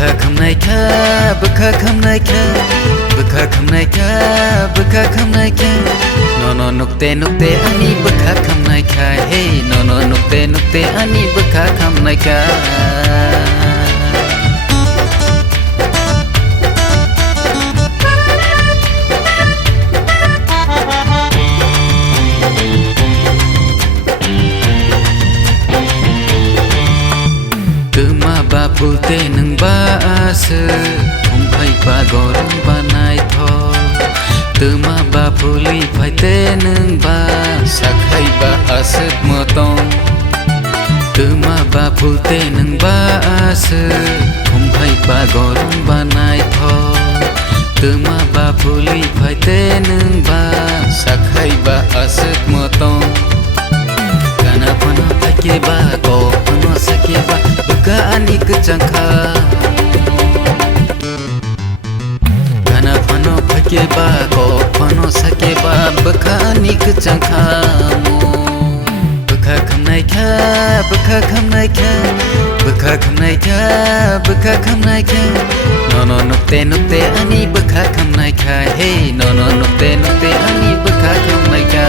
Baka kam naika, baka kam naika, baka kam naika, baka kam naika. No no nukte nukte ani baka kam naika. Hey no no nukte nukte ani baka kam naika. Ba pulte nang ba ase hai ba gorong ba nai tho tuma ba puli phai te nang ba sakhai ba asat motong tuma ba pulte nang ba ase hai ba gorong ba nai tho tuma ba puli phai te nang ba sakhai ba asat motong kana pano take ba ko pano sake ba buka ani kecangka kana pano take ba ko pano sake ba buka ani kecangka mo buka kam naika buka kam naika buka kam naika buka kam naika no no nukte nukte ani buka kam naika hey no no nukte nukte ani buka kam naika.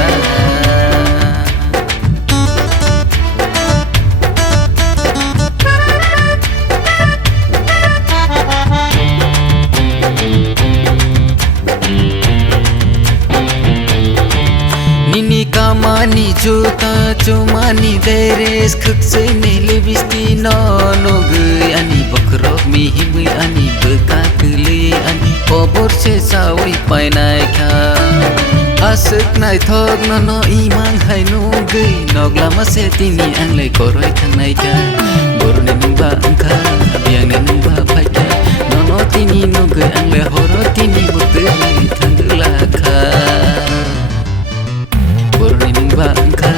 Kamani juta cumani deres khakse nele bisti no no gui ani bakrok mi himui ani bekakli ani pobor se sawi painai kha asuk nai thok no no imang hai no gui nogla ma se tini anglai koroi thangnai ka borne nungba angkha biang ne nungba phaika no no tini no gui anglai horo tini bukti thangla kha ba angka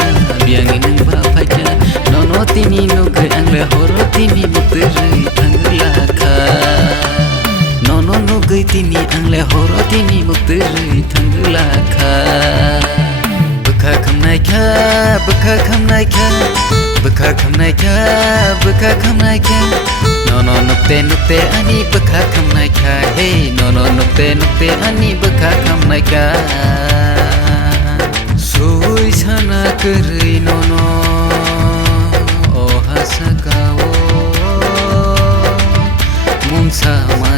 biang nang ba phaika no no tini no gai angle horo tini muteri thangla kha no no no gai tini angle horo tini muteri thangla kha baka kam naika baka kam naika baka kam naika baka kam naika no no nukte nukte ani baka kam naika hey no no nukte nukte ani baka kam naika. Sui sana keri nono oh hasakawo mung sama